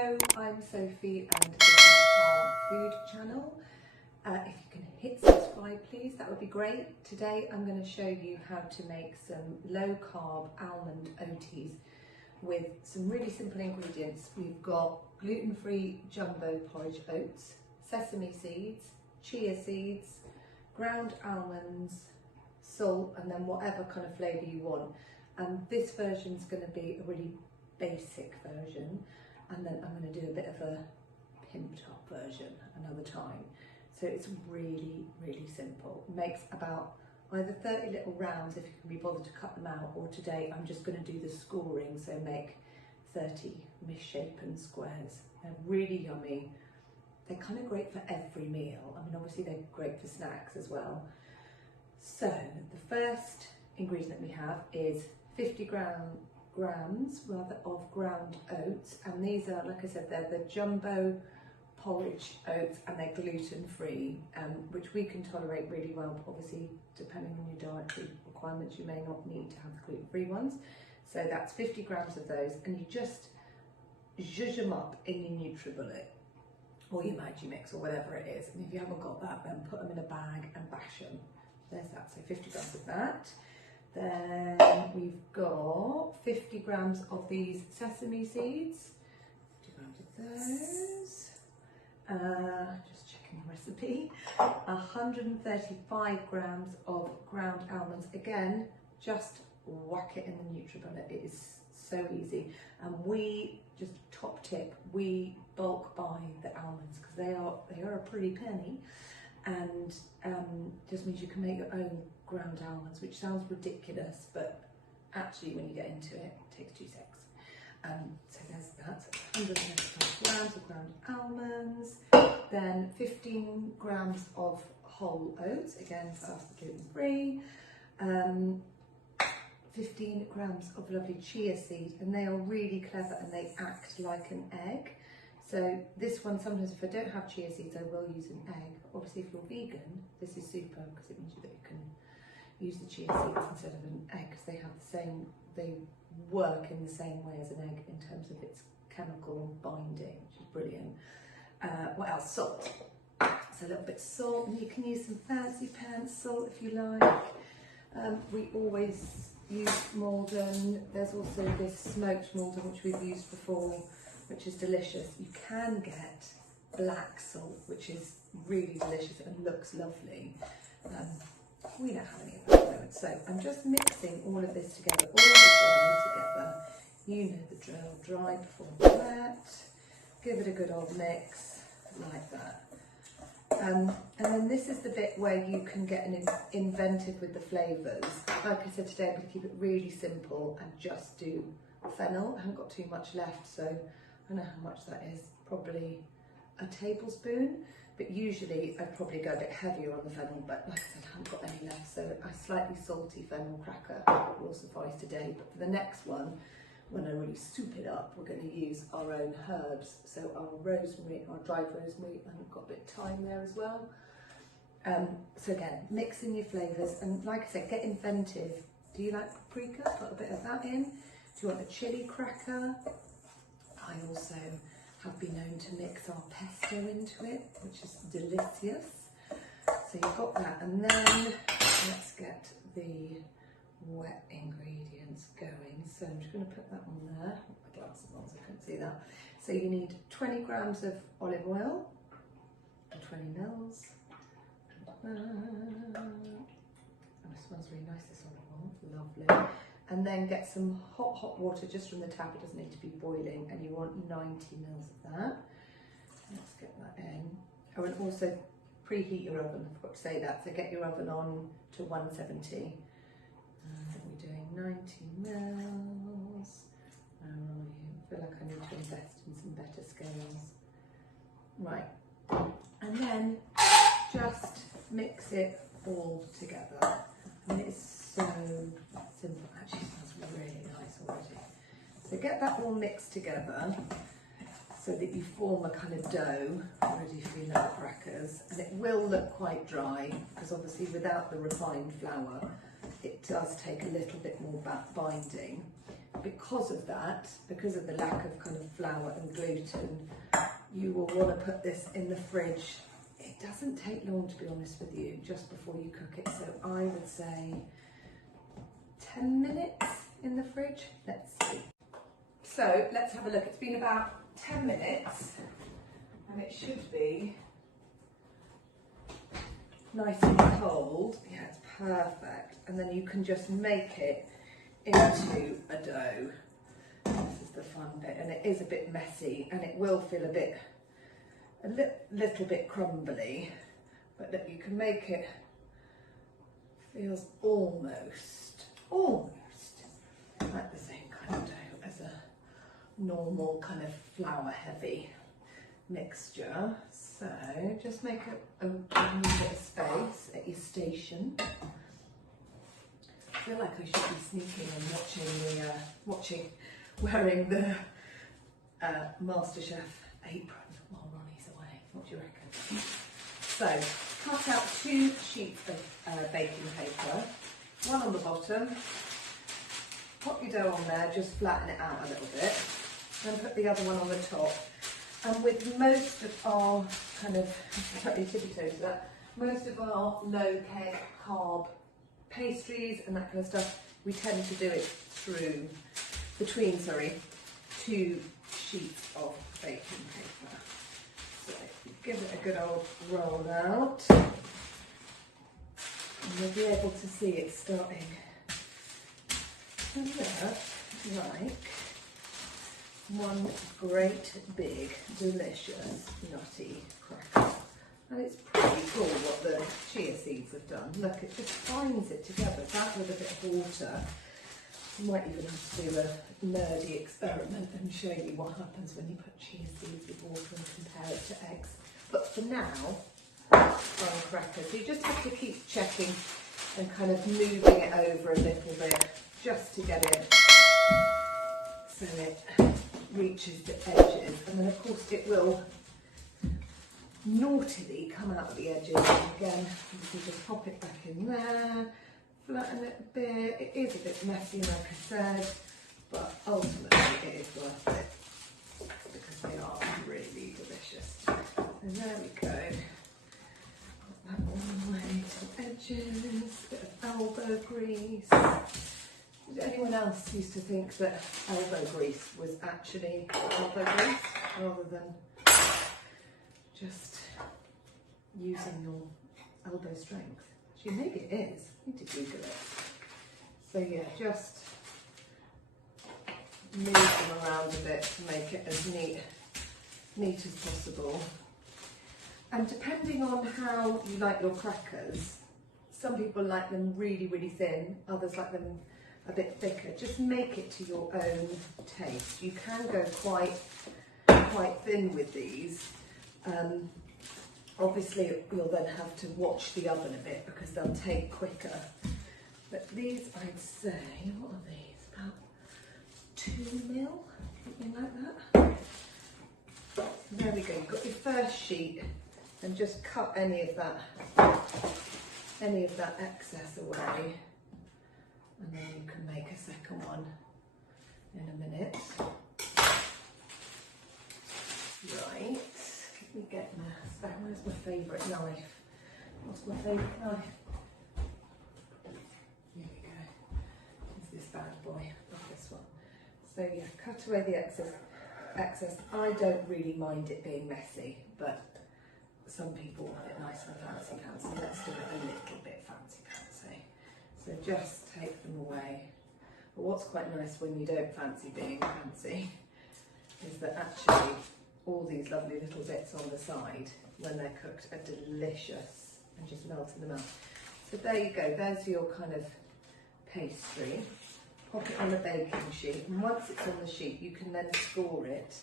Hello, I'm Sophie and this is our food channel. If you can hit subscribe please, that would be great. Today I'm going to show you how to make some low carb almond oaties with some really simple ingredients. We've got gluten-free jumbo porridge oats, sesame seeds, chia seeds, ground almonds, salt, and then whatever kind of flavour you want. And this version is going to be a really basic version, and then I'm going to do a bit of a pimped up version another time. So it's really, really simple. It makes about either 30 little rounds if you can be bothered to cut them out, or today I'm just going to do the scoring, so make 30 misshapen squares. They're really yummy. They're kind of great for every meal. I mean, obviously they're great for snacks as well. So the first ingredient we have is 50 grams of ground oats, and these are, like I said, they're the jumbo porridge oats, and they're gluten free, which we can tolerate really well. But obviously, depending on your dietary requirements, you may not need to have the gluten free ones. So that's 50 grams of those, and you just zhuzh them up in your NutriBullet or your Magimix or whatever it is. And if you haven't got that, then put them in a bag and bash them. There's that, so 50 grams of that. Then we've got 50 grams of these sesame seeds, 50 grams of those. Just checking the recipe. 135 grams of ground almonds. Again, just whack it in the NutriBullet. It is so easy. And we, just top tip, we bulk buy the almonds because they are a pretty penny, and just means you can make your own ground almonds, which sounds ridiculous, but actually when you get into it, it takes 2 seconds. So there's that, 135 grams of ground almonds, then 15 grams of whole oats, again for us gluten free, 15 grams of lovely chia seed, and they are really clever and they act like an egg. So this one, sometimes if I don't have chia seeds, I will use an egg. Obviously, if you're vegan, this is super because it means that you can use the chia seeds instead of an egg, because they have the same, they work in the same way as an egg in terms of its chemical binding, which is brilliant. What else? Salt. So a little bit of salt, and you can use some fancy pants salt if you like. We always use Malden. There's also this smoked Malden, which we've used before, which is delicious. You can get black salt, which is really delicious and looks lovely. We don't have any of that at the moment, so I'm just mixing all of this together, all of the dry together. You know the drill, dry before wet. Give it a good old mix, like that. And then this is the bit where you can get inventive with the flavours. Like I said, today I'm going to keep it really simple and just do fennel. I haven't got too much left, so I don't know how much that is, probably a tablespoon. But usually I'd probably go a bit heavier on the fennel, but like I said, I haven't got any left, so a slightly salty fennel cracker will suffice today. But for the next one, when I really soup it up, we're going to use our own herbs. So our rosemary, our dried rosemary, and I've got a bit of thyme there as well. So again, mix in your flavours, and like I said, get inventive. Do you like paprika? Put a bit of that in. Do you want a chilli cracker? I also have been known to mix our pesto into it, which is delicious. So you've got that, and then let's get the wet ingredients going. So I'm just going to put that on there. Put my glasses on so I couldn't see that. So you need 20 grams of olive oil, 20 mils. And it smells really nice, this olive oil, lovely. And then get some hot water just from the tap. It doesn't need to be boiling, and you want 90 mils of that. Let's get that in. Oh, and also preheat your oven, I forgot to say that. So get your oven on to 170. We're doing 90 mils. I feel like I need to invest in some better scales. Right, and then just mix it all together. I mean, it's so simple, actually smells really nice already. So get that all mixed together so that you form a kind of dough ready for your little crackers. And it will look quite dry because obviously without the refined flour, it does take a little bit more binding. Because of that, because of the lack of kind of flour and gluten, you will want to put this in the fridge. It doesn't take long, to be honest with you, just before you cook it. So I would say 10 minutes in the fridge. Let's see. So let's have a look. It's been about 10 minutes and it should be nice and cold. Yeah, it's perfect. And then you can just make it into a dough. This is the fun bit, and it is a bit messy and it will feel a little bit crumbly, but look, you can make it feels almost like the same kind of dough as a normal kind of flour heavy mixture. So just make a little bit of space at your station. I feel like I should be sneaking and wearing the MasterChef apron while Ronnie's away. What do you reckon? So cut out 2 sheets of baking paper, one on the bottom. Pop your dough on there, just flatten it out a little bit, then put the other one on the top. And with most of our kind of, totally tippy-toe to that, most of our low carb pastries and that kind of stuff, we tend to do it between 2 sheets of baking paper. So give it a good old roll out, and you'll be able to see it starting to look like one great big delicious nutty cracker. And it's pretty cool what the chia seeds have done. Look, it just binds it together. That with a bit of water. You might even have to do a nerdy experiment and show you what happens when you put chia seeds with water and compare it to eggs. But for now, on crackers, you just have to keep checking and kind of moving it over a little bit just to get it so it reaches the edges. And then of course it will naughtily come out at the edges. And again, you can just pop it back in there, flatten it a bit. It is a bit messy, like I said, but ultimately it is worth it because they are really delicious. And there we go. Put that all the way to the edges, bit of elbow grease. Did anyone else used to think that elbow grease was actually elbow grease rather than just using your elbow strength? Actually, maybe it is. I need to Google it. So yeah, just move them around a bit to make it as neat as possible. And depending on how you like your crackers, some people like them really, really thin, others like them a bit thicker. Just make it to your own taste. You can go quite thin with these. Obviously you'll then have to watch the oven a bit because they'll take quicker. But these, I'd say, what are these? About 2 mil, something like that. There we go, you've got your first sheet, and just cut any of that excess away. And then you can make a second one in a minute. Right, let me get where's my favourite knife? What's my favourite knife? Here we go. It's this bad boy, not this one. So yeah, cut away the excess. I don't really mind it being messy, but some people want it nice and fancy. Let's do it a little bit fancy. So just take them away. But what's quite nice when you don't fancy being fancy is that actually all these lovely little bits on the side, when they're cooked, are delicious and just melt in the mouth. So there you go, there's your kind of pastry. Pop it on the baking sheet, and once it's on the sheet you can then score it.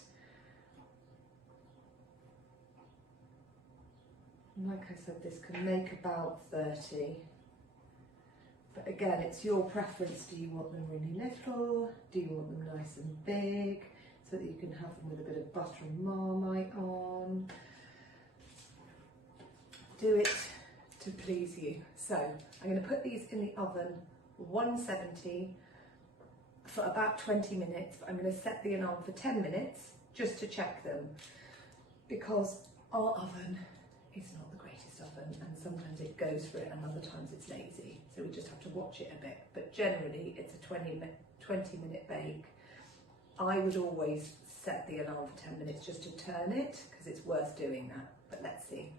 And like I said, this can make about 30. But again, it's your preference. Do you want them really little? Do you want them nice and big? So that you can have them with a bit of butter and marmite on. Do it to please you. So I'm going to put these in the oven 170 for about 20 minutes. I'm going to set the alarm for 10 minutes just to check them, because our oven is not the greatest oven, and sometimes it goes for it and other times it's lazy, so we just have to watch it a bit. But generally it's a 20-minute bake. I would always set the alarm for 10 minutes just to turn it, because it's worth doing that. But let's see.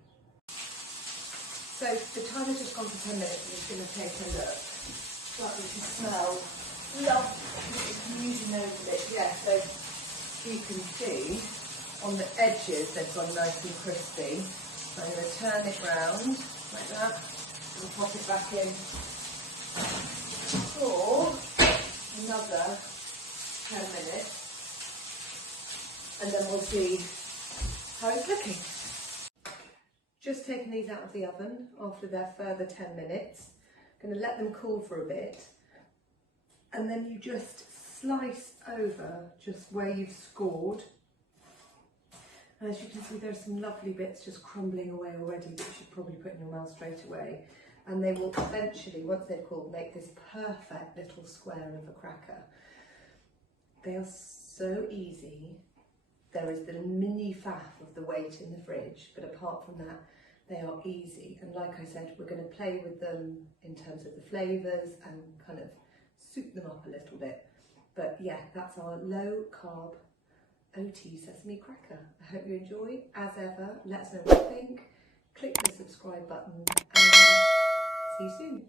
So the time has just gone for 10 minutes. I'm just going to take a look so that we can smell. Lovely. Can use your nose a bit. Yeah, so you can see on the edges they've gone nice and crispy. So I'm going to turn it round like that and pop it back in for another 10 minutes, and then we'll see how it's looking. Just taking these out of the oven after their further 10 minutes. Going to let them cool for a bit, and then you just slice over just where you've scored. And as you can see, there's some lovely bits just crumbling away already that you should probably put in your mouth straight away. And they will eventually, once they've cooled, make this perfect little square of a cracker. They are so easy. There is the mini faff of the weight in the fridge, but apart from that, they are easy. And like I said, we're going to play with them in terms of the flavours and kind of soup them up a little bit. But yeah, that's our low carb OT sesame cracker. I hope you enjoy. As ever, let us know what you think. Click the subscribe button and see you soon.